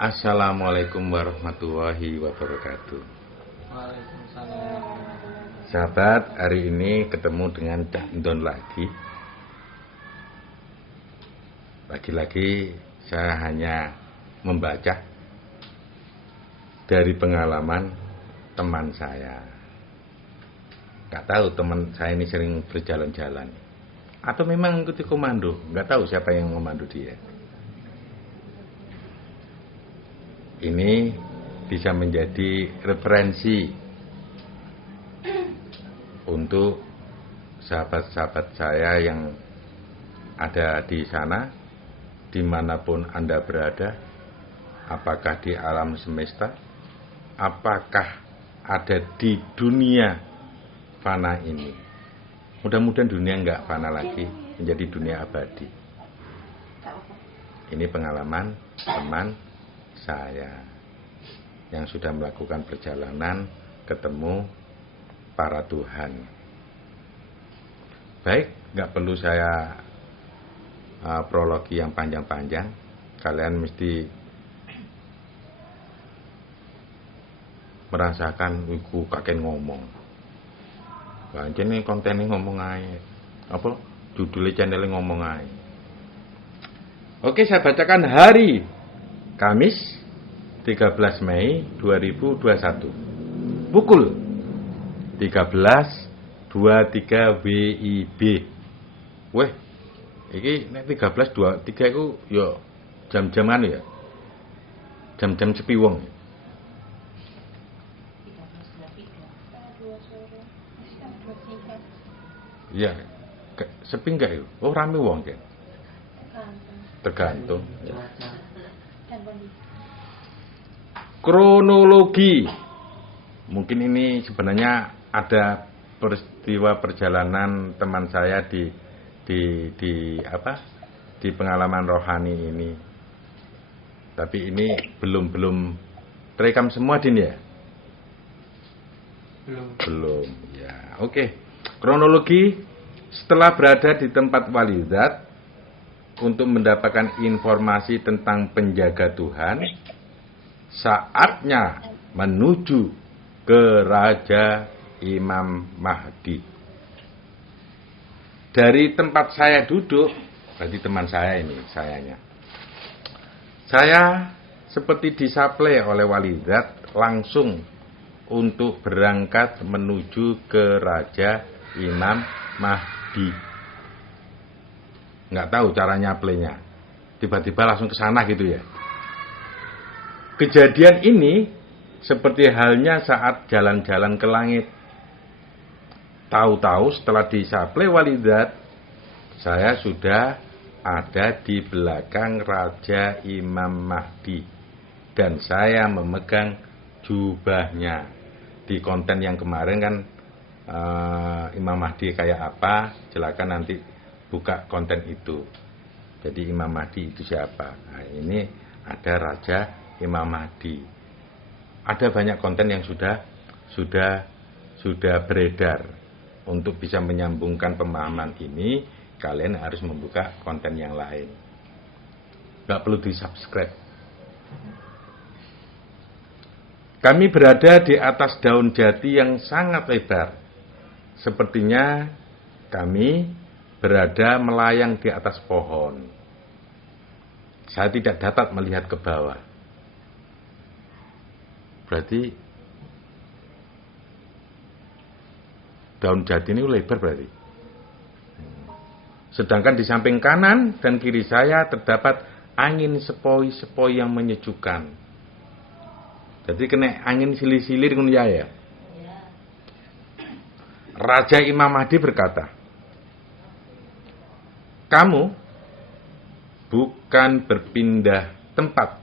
Assalamualaikum warahmatullahi wabarakatuh. Waalaikumsalam. Sahabat, hari ini ketemu dengan Cak Ndon lagi. Lagi-lagi saya hanya membaca dari pengalaman teman saya. Gak tahu teman saya ini sering berjalan-jalan atau memang mengikuti komando. Gak tahu siapa yang memando dia. Ini bisa menjadi referensi untuk sahabat-sahabat saya yang ada di sana, dimanapun Anda berada, apakah di alam semesta, apakah ada di dunia fana ini. Mudah-mudahan dunia enggak fana lagi, menjadi dunia abadi. Ini pengalaman teman saya yang sudah melakukan perjalanan ketemu para Tuhan. Baik, nggak perlu saya prologi yang panjang-panjang. Kalian mesti merasakan wiku kakek ngomong. Banyak nih konten ini ngomong aja. Apa? Judulnya channel ngomong aja. Oke, saya bacakan hari Kamis 13 Mei 2021 pukul 13.23 WIB. Weh, iki nek 13.23 iku ya jam-jaman ya. Jam-jam sepi wong. Iya, sepi enggak itu? Oh, rame wong kan? Tergantung. Kronologi. Mungkin ini sebenarnya ada peristiwa perjalanan teman saya di pengalaman rohani ini. Tapi ini belum terekam semua Din ya? Belum. Ya, oke. Kronologi, setelah berada di tempat walidat untuk mendapatkan informasi tentang penjaga Tuhan, saatnya menuju ke Raja Imam Mahdi. Dari tempat saya duduk, berarti teman saya ini, sayanya. Saya seperti disaplai oleh walidat langsung untuk berangkat menuju ke Raja Imam Mahdi. Nggak tahu cara nyaplainya. Tiba-tiba langsung ke sana gitu ya. Kejadian ini seperti halnya saat jalan-jalan ke langit. Tahu-tahu setelah disaplai walidat, saya sudah ada di belakang Raja Imam Mahdi. Dan saya memegang jubahnya. Di konten yang kemarin kan Imam Mahdi kayak apa, silakan nanti buka konten itu. Jadi Imam Mahdi itu siapa? Nah, ini ada Raja Imam Mahdi. Ada banyak konten yang sudah beredar. Untuk bisa menyambungkan pemahaman ini, kalian harus membuka konten yang lain. Gak perlu di-subscribe. Kami berada di atas daun jati yang sangat lebar. Sepertinya kami berada melayang di atas pohon. Saya tidak dapat melihat ke bawah. Berarti daun jati ini lebar berarti. Sedangkan di samping kanan dan kiri saya terdapat angin sepoi-sepoi yang menyejukkan. Jadi kena angin silir-silir kun ya. Raja Imam Mahdi berkata, "Kamu bukan berpindah tempat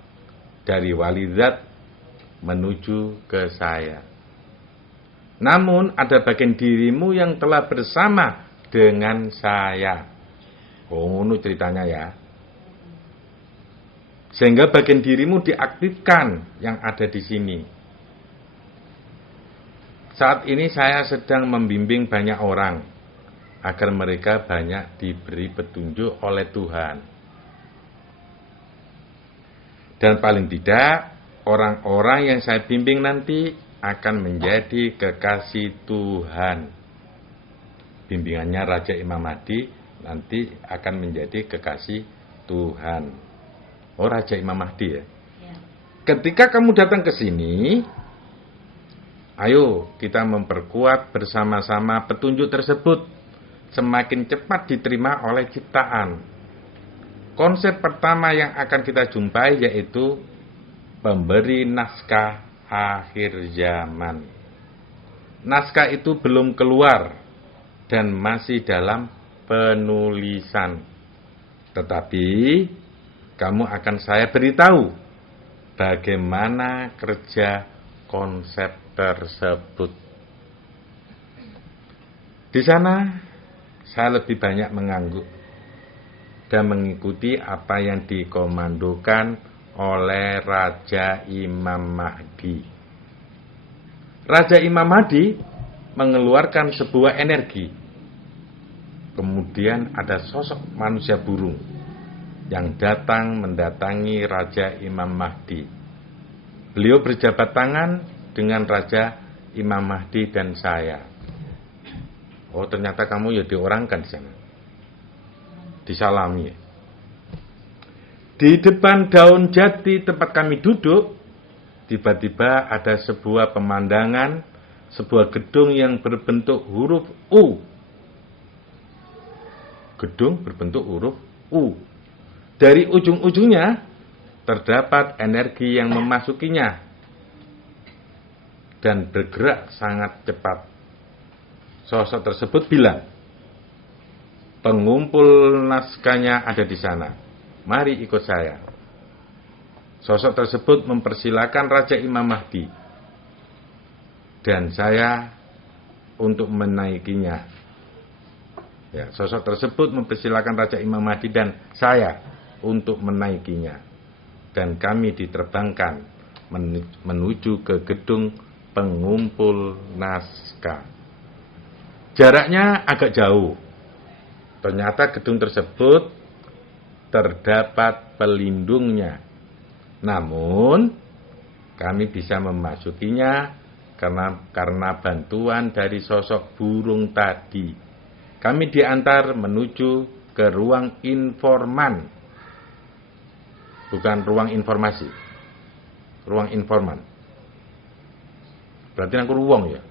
dari walidat menuju ke saya. Namun ada bagian dirimu yang telah bersama dengan saya." Oh, ini ceritanya ya. Sehingga bagian dirimu diaktifkan yang ada di sini. Saat ini saya sedang membimbing banyak orang agar mereka banyak diberi petunjuk oleh Tuhan. Dan paling tidak orang-orang yang saya bimbing nanti akan menjadi kekasih Tuhan. Bimbingannya Raja Imam Mahdi nanti akan menjadi kekasih Tuhan. Oh, Raja Imam Mahdi ya. Ketika kamu datang ke sini, ayo kita memperkuat bersama-sama petunjuk tersebut semakin cepat diterima oleh ciptaan. Konsep pertama yang akan kita jumpai yaitu pemberi naskah akhir zaman. Naskah itu belum keluar dan masih dalam penulisan. Tetapi kamu akan saya beritahu bagaimana kerja konsep tersebut. Di sana saya lebih banyak mengangguk dan mengikuti apa yang dikomandokan oleh Raja Imam Mahdi. Raja Imam Mahdi mengeluarkan sebuah energi. Kemudian ada sosok manusia burung yang datang mendatangi Raja Imam Mahdi. Beliau berjabat tangan dengan Raja Imam Mahdi dan saya. Oh, ternyata kamu ya diorangkan di sana. Disalami. Di depan daun jati tempat kami duduk, tiba-tiba ada sebuah pemandangan, sebuah gedung yang berbentuk huruf U. Gedung berbentuk huruf U. Dari ujung-ujungnya terdapat energi yang memasukinya dan bergerak sangat cepat. Sosok tersebut bilang, pengumpul naskahnya ada di sana. Mari ikut saya. Sosok tersebut mempersilakan Raja Imam Mahdi dan saya untuk menaikinya. Ya, sosok tersebut mempersilakan Raja Imam Mahdi dan saya untuk menaikinya. Dan kami diterbangkan menuju ke gedung pengumpul naskah. Jaraknya agak jauh. Ternyata gedung tersebut terdapat pelindungnya. Namun kami bisa memasukinya karena bantuan dari sosok burung tadi. Kami diantar menuju ke ruang informan. Bukan ruang informasi. Ruang informan. Berarti aku ruang ya.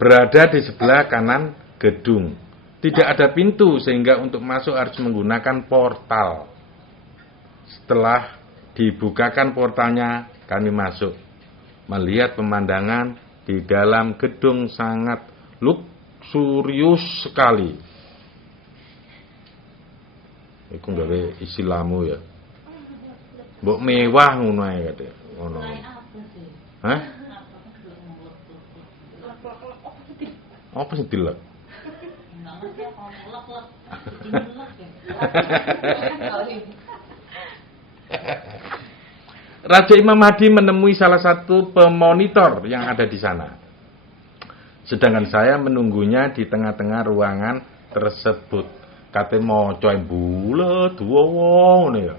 Berada di sebelah kanan gedung. Tidak ada pintu sehingga untuk masuk harus menggunakan portal. Setelah dibukakan portalnya, kami masuk. Melihat pemandangan di dalam gedung sangat luksurius sekali. Iku gawe istilahmu ya. Mbok mewah ngono ae kate. Ngono. Hah? Apa sih dilek? Raja Imam Mahdi menemui salah satu pemonitor yang ada di sana. Sedangkan saya menunggunya di tengah-tengah ruangan tersebut. Kate maca bulet ngono ya.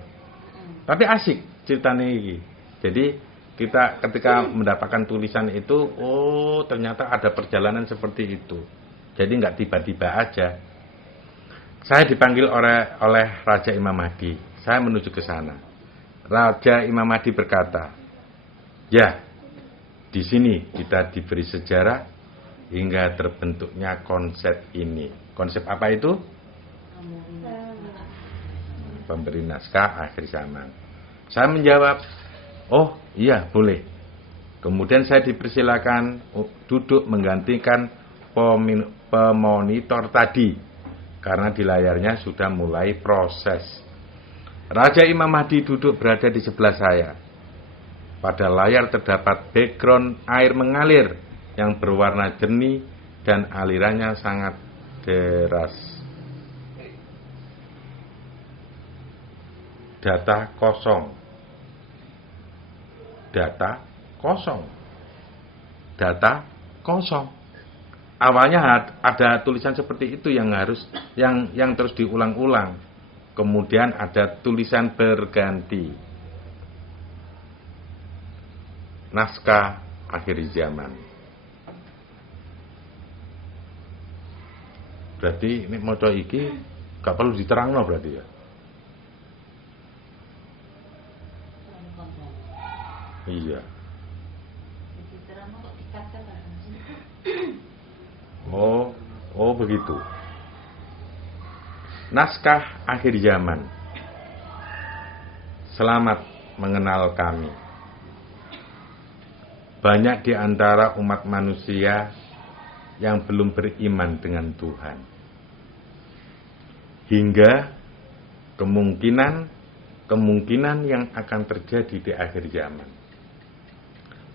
Tapi asik ceritanya iki. Jadi kita ketika mendapatkan tulisan itu, oh ternyata ada perjalanan seperti itu. Jadi nggak tiba-tiba aja. Saya dipanggil oleh Raja Imam Mahdi. Saya menuju ke sana. Raja Imam Mahdi berkata, ya, di sini kita diberi sejarah hingga terbentuknya konsep ini. Konsep apa itu? Pemberi naskah akhir zaman. Saya menjawab, oh iya boleh. Kemudian saya dipersilakan duduk menggantikan pemonitor tadi. Karena di layarnya sudah mulai proses. Raja Imam Mahdi duduk berada di sebelah saya. Pada layar terdapat background air mengalir yang berwarna jernih dan alirannya sangat deras. Data kosong. Data kosong. Data kosong. Awalnya ada tulisan seperti itu yang terus diulang-ulang. kemudian ada tulisan berganti. Naskah akhir zaman. Berarti nek maca iki gak perlu diterangno berarti ya. Iya. Oh begitu. Naskah akhir zaman. Selamat mengenal kami. Banyak di antara umat manusia yang belum beriman dengan Tuhan. Hingga kemungkinan yang akan terjadi di akhir zaman.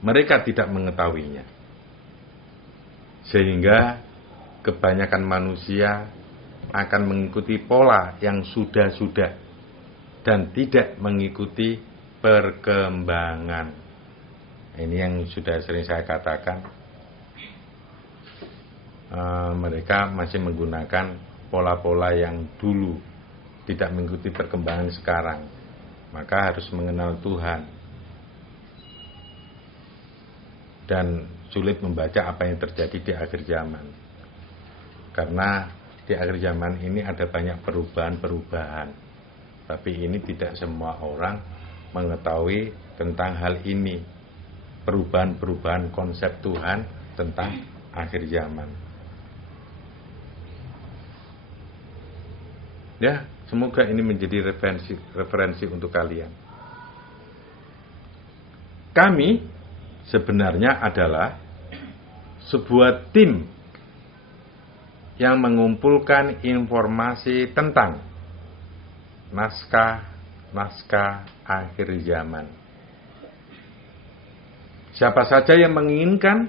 Mereka tidak mengetahuinya. Sehingga kebanyakan manusia akan mengikuti pola yang sudah-sudah dan tidak mengikuti perkembangan. Ini yang sudah sering saya katakan. Mereka masih menggunakan pola-pola yang dulu, tidak mengikuti perkembangan sekarang. Maka harus mengenal Tuhan. Dan sulit membaca apa yang terjadi di akhir zaman. Karena di akhir zaman ini ada banyak perubahan-perubahan. Tapi ini tidak semua orang mengetahui tentang hal ini. Perubahan-perubahan konsep Tuhan tentang akhir zaman. Ya, semoga ini menjadi referensi untuk kalian. Kami sebenarnya adalah sebuah tim yang mengumpulkan informasi tentang naskah akhir zaman. Siapa saja yang menginginkan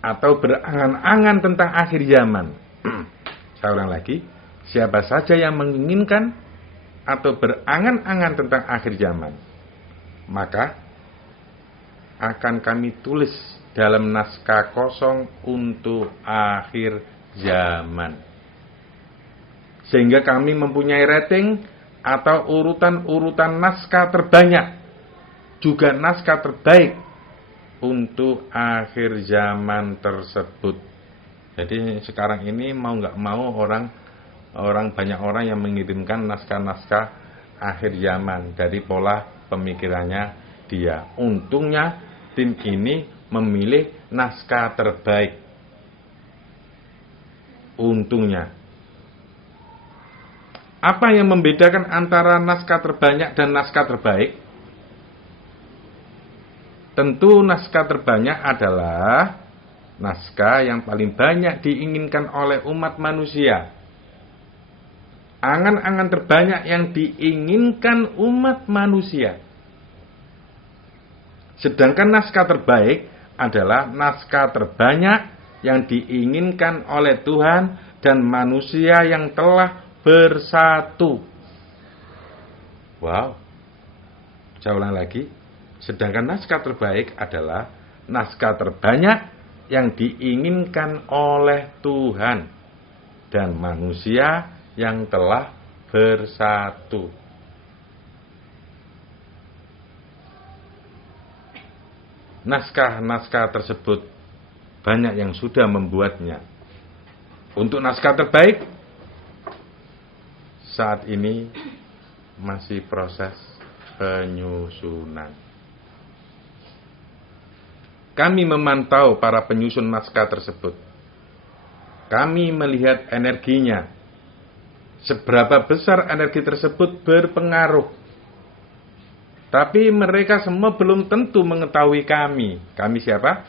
atau berangan-angan tentang akhir zaman. Saya ulang lagi. Siapa saja yang menginginkan atau berangan-angan tentang akhir zaman, maka akan kami tulis dalam naskah kosong untuk akhir zaman. Sehingga kami mempunyai rating atau urutan-urutan naskah terbanyak, juga naskah terbaik untuk akhir zaman tersebut. Jadi sekarang ini mau nggak mau banyak orang yang mengirimkan naskah-naskah akhir zaman dari pola pemikirannya dia. Untungnya tim ini memilih naskah terbaik. Untungnya. Apa yang membedakan antara naskah terbanyak dan naskah terbaik? Tentu naskah terbanyak adalah naskah yang paling banyak diinginkan oleh umat manusia. Angan-angan terbanyak yang diinginkan umat manusia. Sedangkan naskah terbaik adalah naskah terbanyak yang diinginkan oleh Tuhan dan manusia yang telah bersatu. Wow. Saya ulang lagi. Sedangkan naskah terbaik adalah naskah terbanyak yang diinginkan oleh Tuhan dan manusia yang telah bersatu. Naskah-naskah tersebut banyak yang sudah membuatnya. Untuk naskah terbaik saat ini masih proses penyusunan. Kami memantau para penyusun naskah tersebut. Kami melihat energinya. Seberapa besar energi tersebut berpengaruh. Tapi mereka semua belum tentu mengetahui kami. Kami siapa?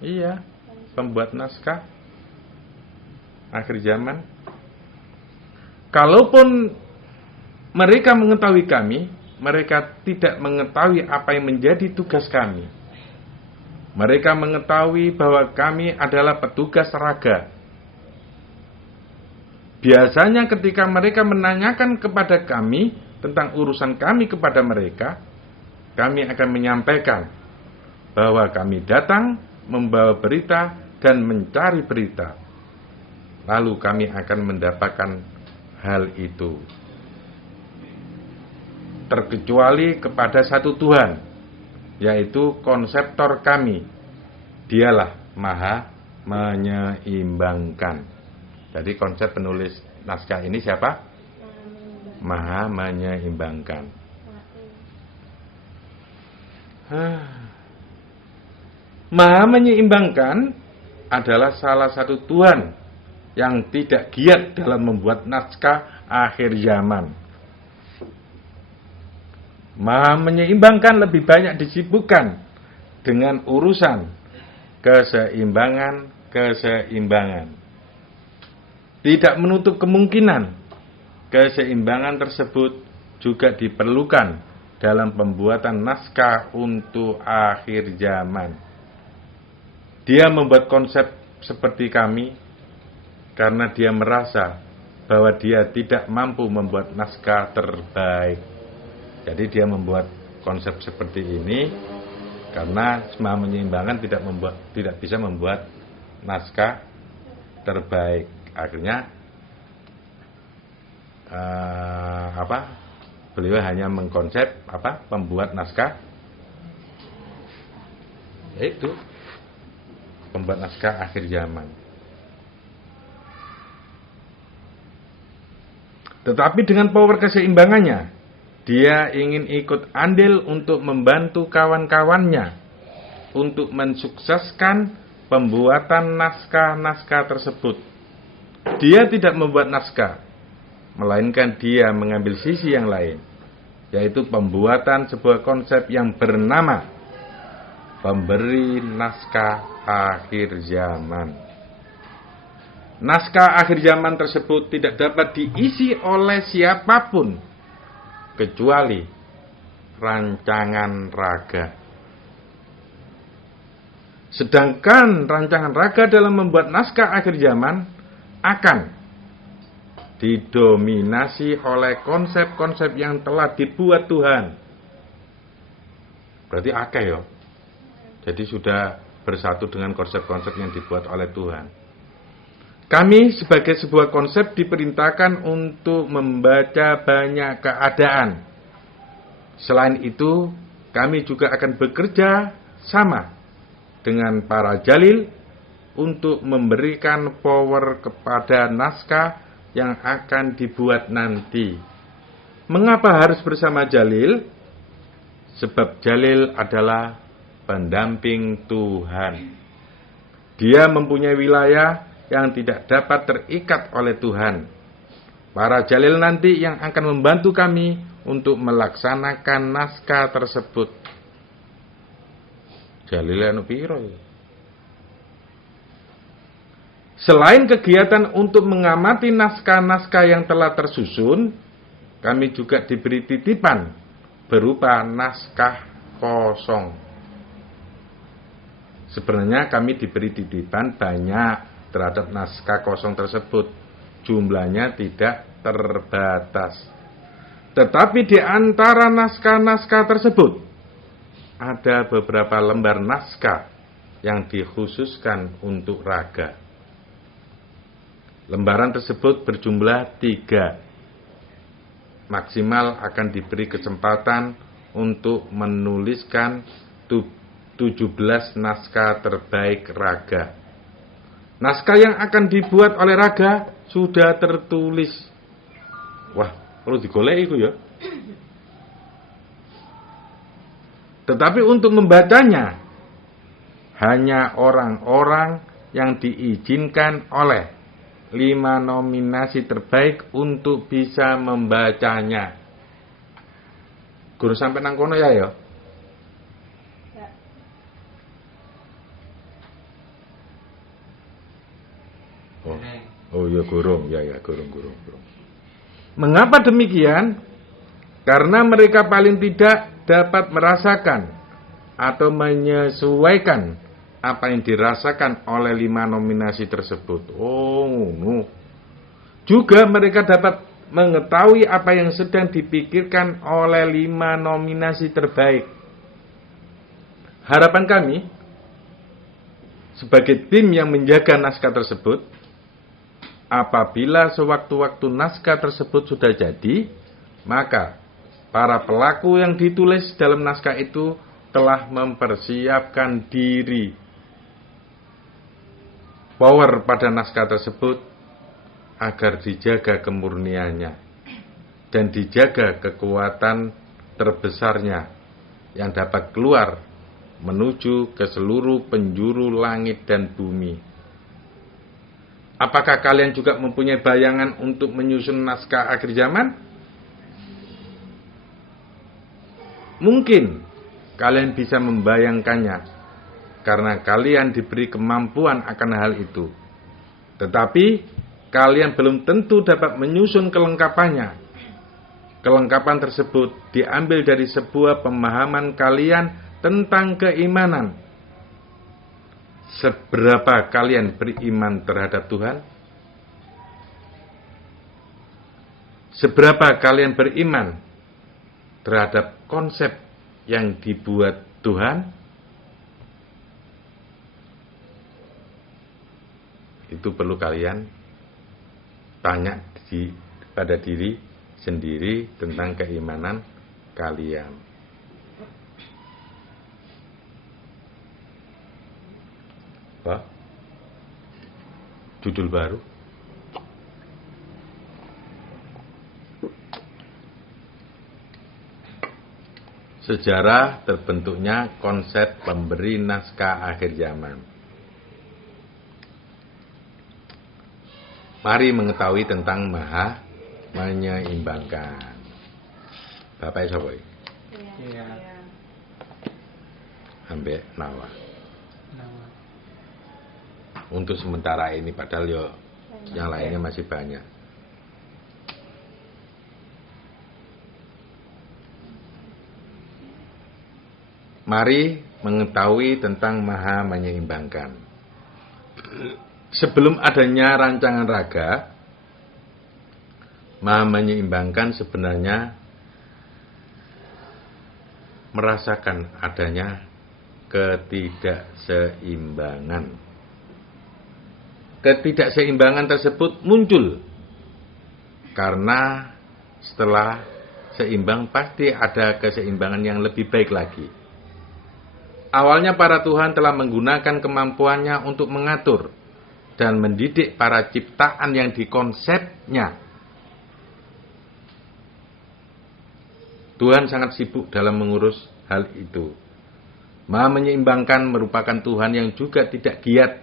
Iya, pembuat naskah akhir zaman. Kalaupun mereka mengetahui kami, mereka tidak mengetahui apa yang menjadi tugas kami. Mereka mengetahui bahwa kami adalah petugas raga. Biasanya ketika mereka menanyakan kepada kami tentang urusan kami kepada mereka, kami akan menyampaikan bahwa kami datang membawa berita dan mencari berita. lalu kami akan mendapatkan hal itu. Terkecuali kepada satu Tuhan, yaitu konseptor kami. Dialah Maha menyeimbangkan. Jadi konsep penulis naskah ini siapa? Maha menyeimbangkan. Maha menyeimbangkan adalah salah satu Tuhan yang tidak giat dalam membuat naskah akhir zaman. Maha menyeimbangkan lebih banyak disibukkan dengan urusan keseimbangan. Tidak menutup kemungkinan keseimbangan tersebut juga diperlukan dalam pembuatan naskah untuk akhir zaman. Dia membuat konsep seperti kami karena dia merasa bahwa dia tidak mampu membuat naskah terbaik. Jadi dia membuat konsep seperti ini karena Maha menyeimbangkan tidak bisa membuat naskah terbaik. Akhirnya beliau hanya mengkonsep pembuat naskah, yaitu pembuat naskah akhir zaman. Tetapi dengan power keseimbangannya, dia ingin ikut andil untuk membantu kawan-kawannya untuk mensukseskan pembuatan naskah-naskah tersebut. Dia tidak membuat naskah, melainkan dia mengambil sisi yang lain, yaitu pembuatan sebuah konsep yang bernama pemberi naskah akhir zaman. Naskah akhir zaman tersebut tidak dapat diisi oleh siapapun kecuali rancangan raga. Sedangkan rancangan raga dalam membuat naskah akhir zaman akan didominasi oleh konsep-konsep yang telah dibuat Tuhan. Berarti akeh ya. Jadi sudah bersatu dengan konsep-konsep yang dibuat oleh Tuhan. Kami sebagai sebuah konsep diperintahkan untuk membaca banyak keadaan. Selain itu, kami juga akan bekerja sama dengan para jalil untuk memberikan power kepada naskah yang akan dibuat nanti. Mengapa harus bersama jalil? Sebab jalil adalah pendamping Tuhan. Dia mempunyai wilayah yang tidak dapat terikat oleh Tuhan. Para jalil nanti yang akan membantu kami untuk melaksanakan naskah tersebut. Jalil anu piro ya? Selain kegiatan untuk mengamati naskah-naskah yang telah tersusun, kami juga diberi titipan berupa naskah kosong. Sebenarnya kami diberi titipan banyak terhadap naskah kosong tersebut. Jumlahnya tidak terbatas. Tetapi di antara naskah-naskah tersebut ada beberapa lembar naskah yang dikhususkan untuk raga. Lembaran tersebut berjumlah 3. Maksimal akan diberi kesempatan untuk menuliskan 17 naskah terbaik raga. Naskah yang akan dibuat oleh raga sudah tertulis. Wah, perlu digolek itu ya. Tetapi untuk membacanya hanya orang-orang yang diizinkan oleh 5 nominasi terbaik untuk bisa membacanya. Guru sampai nang kono ya ya. Oh ya gurung, gurung. Mengapa demikian? Karena mereka paling tidak dapat merasakan atau menyesuaikan apa yang dirasakan oleh 5 nominasi tersebut. Oh, no. Juga mereka dapat mengetahui apa yang sedang dipikirkan oleh 5 nominasi terbaik. Harapan kami sebagai tim yang menjaga naskah tersebut apabila sewaktu-waktu naskah tersebut sudah jadi, maka para pelaku yang ditulis dalam naskah itu telah mempersiapkan diri. Power pada naskah tersebut agar dijaga kemurniannya dan dijaga kekuatan terbesarnya yang dapat keluar menuju ke seluruh penjuru langit dan bumi. Apakah kalian juga mempunyai bayangan untuk menyusun naskah akhir zaman? Mungkin kalian bisa membayangkannya karena kalian diberi kemampuan akan hal itu. Tetapi kalian belum tentu dapat menyusun kelengkapannya. Kelengkapan tersebut diambil dari sebuah pemahaman kalian tentang keimanan. Seberapa kalian beriman terhadap Tuhan? Seberapa kalian beriman terhadap konsep yang dibuat Tuhan? Itu perlu kalian tanya pada diri sendiri tentang keimanan kalian. Apa? Judul baru. Sejarah terbentuknya konsep pemberi naskah akhir zaman. Mari mengetahui tentang Maha menyeimbangkan. Bapak sapa iki? Iya. Ambek Nawa. Nama. Untuk sementara ini padahal yo yang lainnya masih banyak. Mari mengetahui tentang Maha menyeimbangkan. Sebelum adanya rancangan raga, Maha menyeimbangkan sebenarnya merasakan adanya ketidakseimbangan. Ketidakseimbangan tersebut muncul karena setelah seimbang pasti ada keseimbangan yang lebih baik lagi. Awalnya para Tuhan telah menggunakan kemampuannya untuk mengatur dan mendidik para ciptaan yang dikonsepnya. Tuhan sangat sibuk dalam mengurus hal itu. Maha menyeimbangkan merupakan Tuhan yang juga tidak giat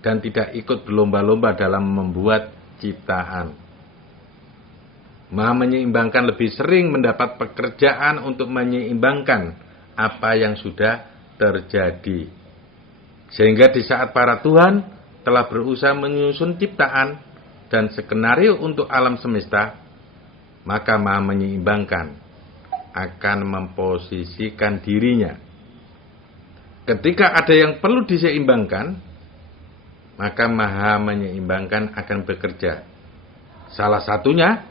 dan tidak ikut berlomba-lomba dalam membuat ciptaan. Maha menyeimbangkan lebih sering mendapat pekerjaan untuk menyeimbangkan apa yang sudah terjadi. Sehingga di saat para Tuhan telah berusaha menyusun ciptaan dan skenario untuk alam semesta, maka Maha menyeimbangkan akan memposisikan dirinya. Ketika ada yang perlu diseimbangkan, maka Maha menyeimbangkan akan bekerja. Salah satunya,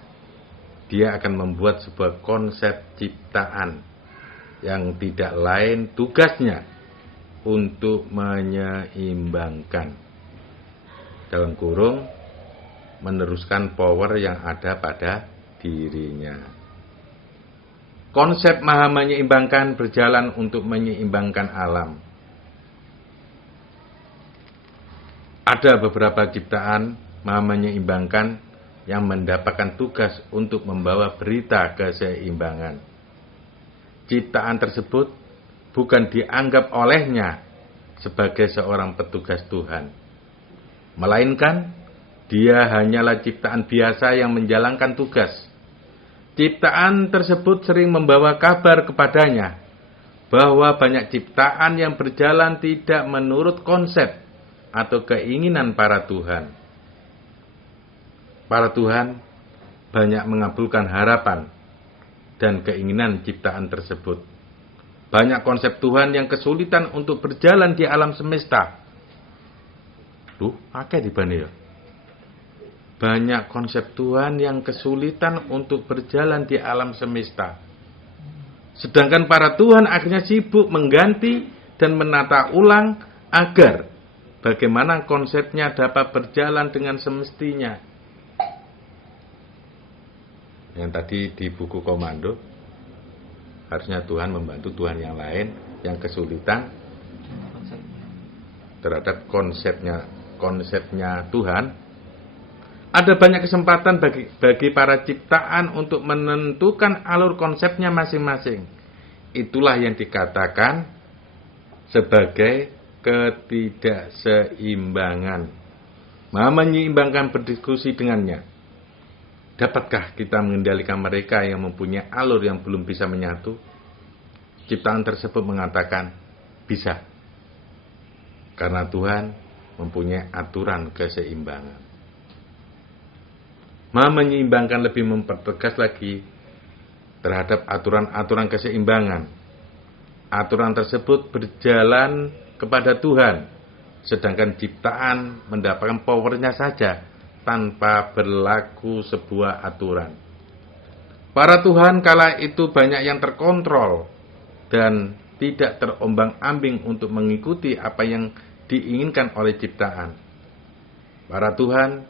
dia akan membuat sebuah konsep ciptaan yang tidak lain tugasnya untuk menyeimbangkan. Dalam kurung, meneruskan power yang ada pada dirinya. Konsep Maha menyeimbangkan berjalan untuk menyeimbangkan alam. Ada beberapa ciptaan Maha menyeimbangkan yang mendapatkan tugas untuk membawa berita keseimbangan. Ciptaan tersebut bukan dianggap olehnya sebagai seorang petugas Tuhan, melainkan dia hanyalah ciptaan biasa yang menjalankan tugas. Ciptaan tersebut sering membawa kabar kepadanya bahwa banyak ciptaan yang berjalan tidak menurut konsep atau keinginan para Tuhan. Para Tuhan banyak mengabulkan harapan dan keinginan ciptaan tersebut. Banyak konsep Tuhan yang kesulitan untuk berjalan di alam semesta. Akeh dibanding ya. Banyak konsep Tuhan yang kesulitan untuk berjalan di alam semesta. Sedangkan para Tuhan akhirnya sibuk mengganti dan menata ulang agar bagaimana konsepnya dapat berjalan dengan semestinya. Yang tadi di buku komando, harusnya Tuhan membantu Tuhan yang lain yang kesulitan terhadap konsepnya Tuhan. Ada banyak kesempatan bagi para ciptaan untuk menentukan alur konsepnya masing-masing. Itulah yang dikatakan sebagai ketidakseimbangan. Maha menyeimbangkan berdiskusi dengannya. Dapatkah kita mengendalikan mereka yang mempunyai alur yang belum bisa menyatu? Ciptaan tersebut mengatakan bisa. Karena Tuhan mempunyai aturan keseimbangan. Maha menyeimbangkan lebih mempertegas lagi terhadap aturan-aturan keseimbangan. Aturan tersebut berjalan kepada Tuhan, sedangkan ciptaan mendapatkan powernya saja tanpa berlaku sebuah aturan. Para Tuhan kala itu banyak yang terkontrol dan tidak terombang-ambing untuk mengikuti apa yang diinginkan oleh ciptaan. Para Tuhan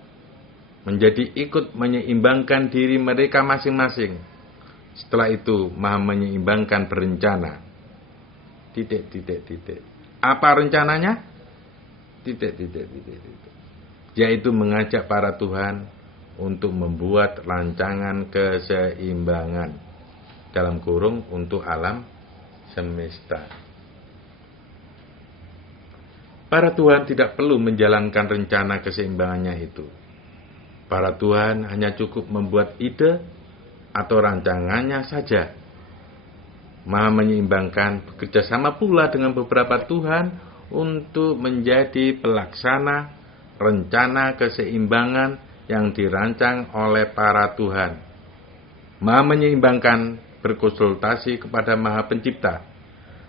menjadi ikut menyeimbangkan diri mereka masing-masing. Setelah itu Maha menyeimbangkan berencana. Apa rencananya? Yaitu mengajak para Tuhan untuk membuat rancangan keseimbangan. Dalam kurung untuk alam semesta. Para Tuhan tidak perlu menjalankan rencana keseimbangannya itu. Para Tuhan hanya cukup membuat ide atau rancangannya saja. Maha menyeimbangkan bekerja sama pula dengan beberapa Tuhan untuk menjadi pelaksana rencana keseimbangan yang dirancang oleh para Tuhan. Maha menyeimbangkan berkonsultasi kepada Maha Pencipta.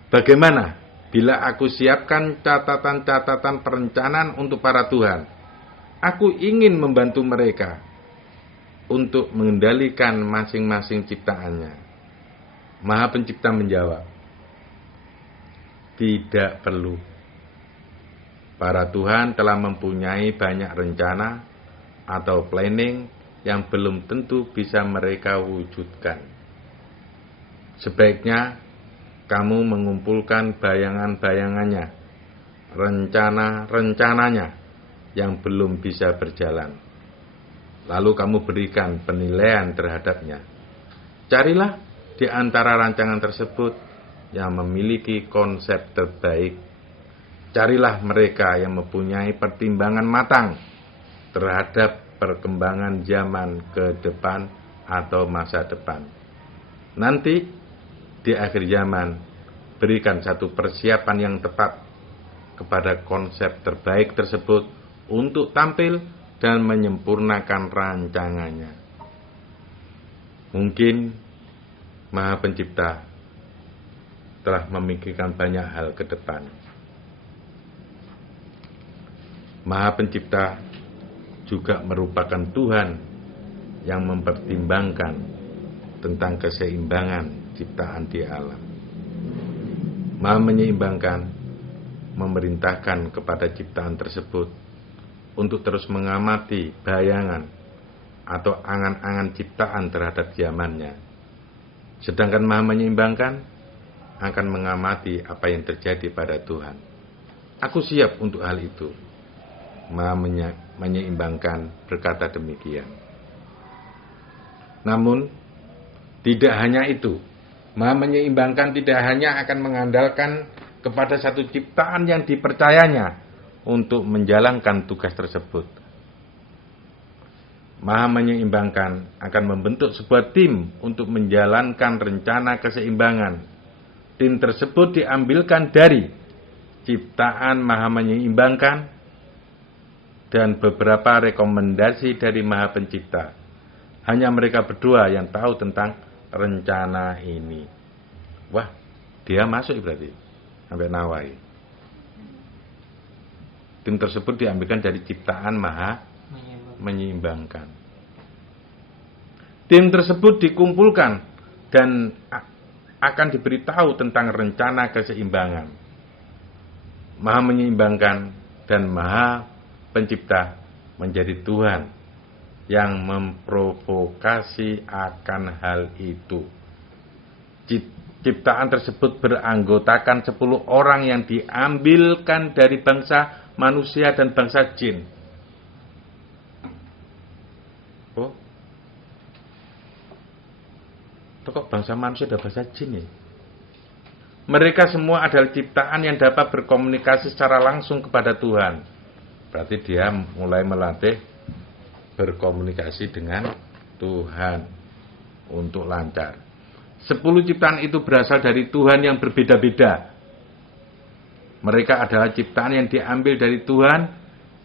Bagaimana bila aku siapkan catatan-catatan perencanaan untuk para Tuhan? Aku ingin membantu mereka untuk mengendalikan masing-masing ciptaannya. Maha Pencipta menjawab, tidak perlu. Para Tuhan telah mempunyai banyak rencana atau planning yang belum tentu bisa mereka wujudkan. Sebaiknya kamu mengumpulkan bayangan-bayangannya, rencana-rencananya yang belum bisa berjalan. Lalu kamu berikan penilaian terhadapnya. Carilah di antara rancangan tersebut yang memiliki konsep terbaik. Carilah mereka yang mempunyai pertimbangan matang terhadap perkembangan zaman ke depan atau masa depan. Nanti di akhir zaman, berikan satu persiapan yang tepat kepada konsep terbaik tersebut untuk tampil dan menyempurnakan rancangannya. Mungkin Maha Pencipta telah memikirkan banyak hal ke depan. Maha Pencipta juga merupakan Tuhan yang mempertimbangkan tentang keseimbangan ciptaan di alam. Maha menyeimbangkan, memerintahkan kepada ciptaan tersebut untuk terus mengamati bayangan atau angan-angan ciptaan terhadap zamannya. Sedangkan Maha menyeimbangkan akan mengamati apa yang terjadi pada Tuhan. Aku siap untuk hal itu. Maha menyeimbangkan berkata demikian. Namun, tidak hanya itu. Maha menyeimbangkan tidak hanya akan mengandalkan kepada satu ciptaan yang dipercayanya untuk menjalankan tugas tersebut. Maha menyeimbangkan akan membentuk sebuah tim untuk menjalankan rencana keseimbangan. Tim tersebut diambilkan dari ciptaan Maha menyeimbangkan dan beberapa rekomendasi dari Maha Pencipta. Hanya mereka berdua yang tahu tentang rencana ini. Wah, dia masuk berarti sampai Nawai. Tim tersebut diambilkan dari ciptaan Maha menyeimbangkan. Tim tersebut dikumpulkan dan akan diberitahu tentang rencana keseimbangan. Maha menyeimbangkan dan Maha Pencipta menjadi Tuhan yang memprovokasi akan hal itu. Ciptaan tersebut beranggotakan 10 orang yang diambilkan dari bangsa manusia dan bangsa jin. Oh, itu kok bangsa manusia dan bangsa jin ya? Mereka semua adalah ciptaan yang dapat berkomunikasi secara langsung kepada Tuhan. Berarti dia mulai melatih berkomunikasi dengan Tuhan untuk lancar. 10 ciptaan itu berasal dari Tuhan yang berbeda-beda. Mereka adalah ciptaan yang diambil dari Tuhan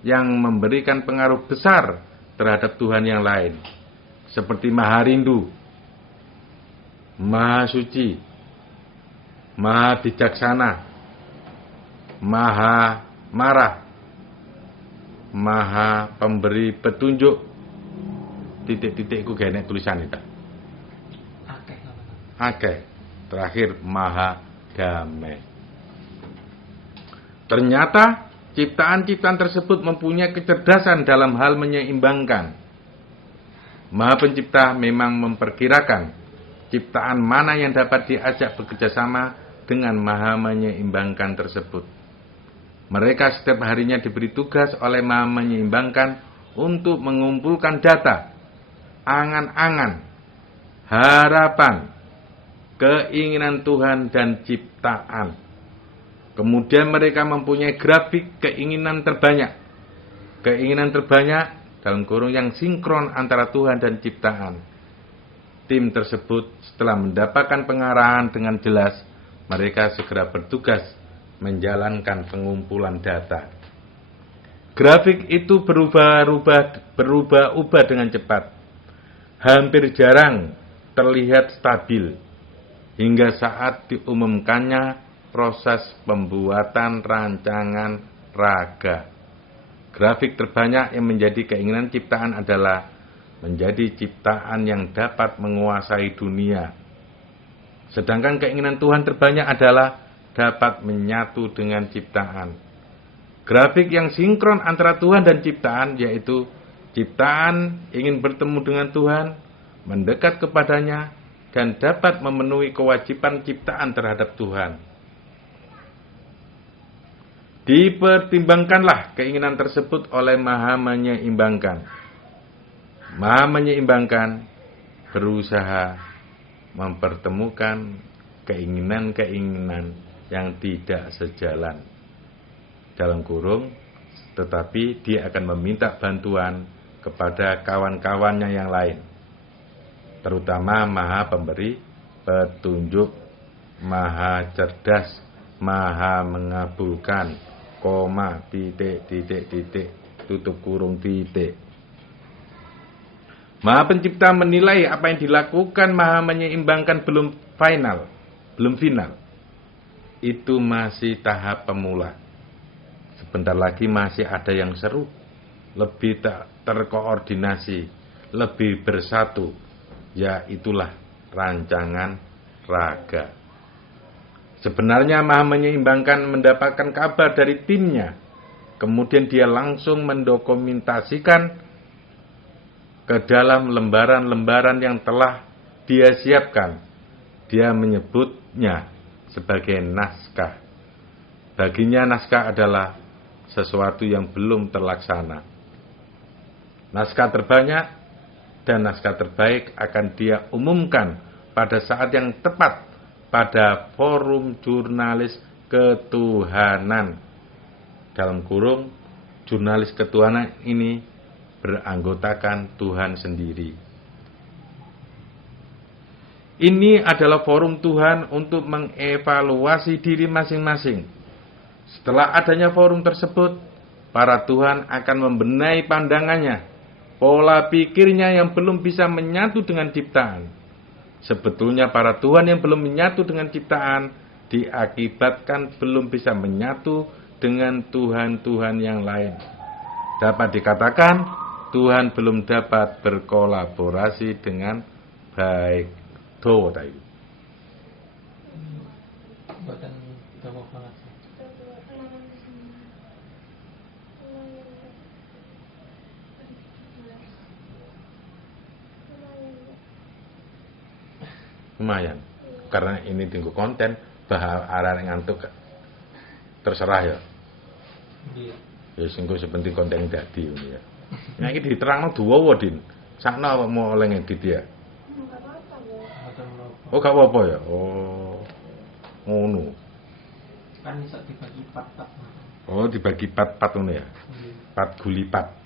yang memberikan pengaruh besar terhadap Tuhan yang lain. Seperti Maha Rindu, Maha Suci, Maha Bijaksana, Maha Marah, Maha Pemberi Petunjuk. Titik-titikku gak tulisan itu. Oke. Terakhir Maha Damai. Ternyata ciptaan-ciptaan tersebut mempunyai kecerdasan dalam hal menyeimbangkan. Maha Pencipta memang memperkirakan ciptaan mana yang dapat diajak bekerjasama dengan Maha Menyeimbangkan tersebut. Mereka setiap harinya diberi tugas oleh Maha Menyeimbangkan untuk mengumpulkan data, angan-angan, harapan, keinginan Tuhan dan ciptaan. Kemudian mereka mempunyai grafik keinginan terbanyak. Keinginan terbanyak dalam kurung yang sinkron antara Tuhan dan ciptaan. Tim tersebut setelah mendapatkan pengarahan dengan jelas, mereka segera bertugas menjalankan pengumpulan data. Grafik itu berubah-ubah dengan cepat. Hampir jarang terlihat stabil hingga saat diumumkannya proses pembuatan rancangan raga. Grafik terbanyak yang menjadi keinginan ciptaan adalah menjadi ciptaan yang dapat menguasai dunia. Sedangkan keinginan Tuhan terbanyak adalah dapat menyatu dengan ciptaan. Grafik yang sinkron antara Tuhan dan ciptaan yaitu ciptaan ingin bertemu dengan Tuhan, mendekat kepadanya, dan dapat memenuhi kewajiban ciptaan terhadap Tuhan. Dipertimbangkanlah keinginan tersebut oleh Maha Menyeimbangkan. Maha Menyeimbangkan berusaha mempertemukan keinginan-keinginan yang tidak sejalan. Dalam kurung, tetapi dia akan meminta bantuan kepada kawan-kawannya yang lain. Terutama Maha Pemberi Petunjuk, Maha Cerdas, Maha Mengabulkan, koma, titik, tutup kurung, titik. Maha Pencipta menilai apa yang dilakukan Maha Menyeimbangkan belum final. Itu masih tahap pemula. Sebentar lagi masih ada yang seru, lebih terkoordinasi, lebih bersatu. Ya itulah rancangan raga. Sebenarnya Maha Menyeimbangkan mendapatkan kabar dari timnya. Kemudian dia langsung mendokumentasikan ke dalam lembaran-lembaran yang telah dia siapkan. Dia menyebutnya sebagai naskah. Baginya naskah adalah sesuatu yang belum terlaksana. Naskah terbanyak dan naskah terbaik akan dia umumkan pada saat yang tepat pada forum jurnalis ketuhanan. Dalam kurung, jurnalis ketuhanan ini beranggotakan Tuhan sendiri. Ini adalah forum Tuhan untuk mengevaluasi diri masing-masing. Setelah adanya forum tersebut, para Tuhan akan membenahi pandangannya, pola pikirnya yang belum bisa menyatu dengan ciptaan. Sebetulnya para Tuhan yang belum menyatu dengan ciptaan diakibatkan belum bisa menyatu dengan Tuhan-Tuhan yang lain. Dapat dikatakan Tuhan belum dapat berkolaborasi dengan baik. Tuh tadi. Lumayan. Karena ini tinggu konten bahwa arah ngantuk terserah ya. Iya. Ya singgo sepenting konten dadi ngono ya. Nah iki diterangno dawa Din. Sakno apa mau oleh ngedit ya? Mboten menapa. Oh gak apa-apa ya. Oh. Ngono. Kan iso dibagi part-part. Oh dibagi pat-pat ngono ya. Iya. Pat gulipat.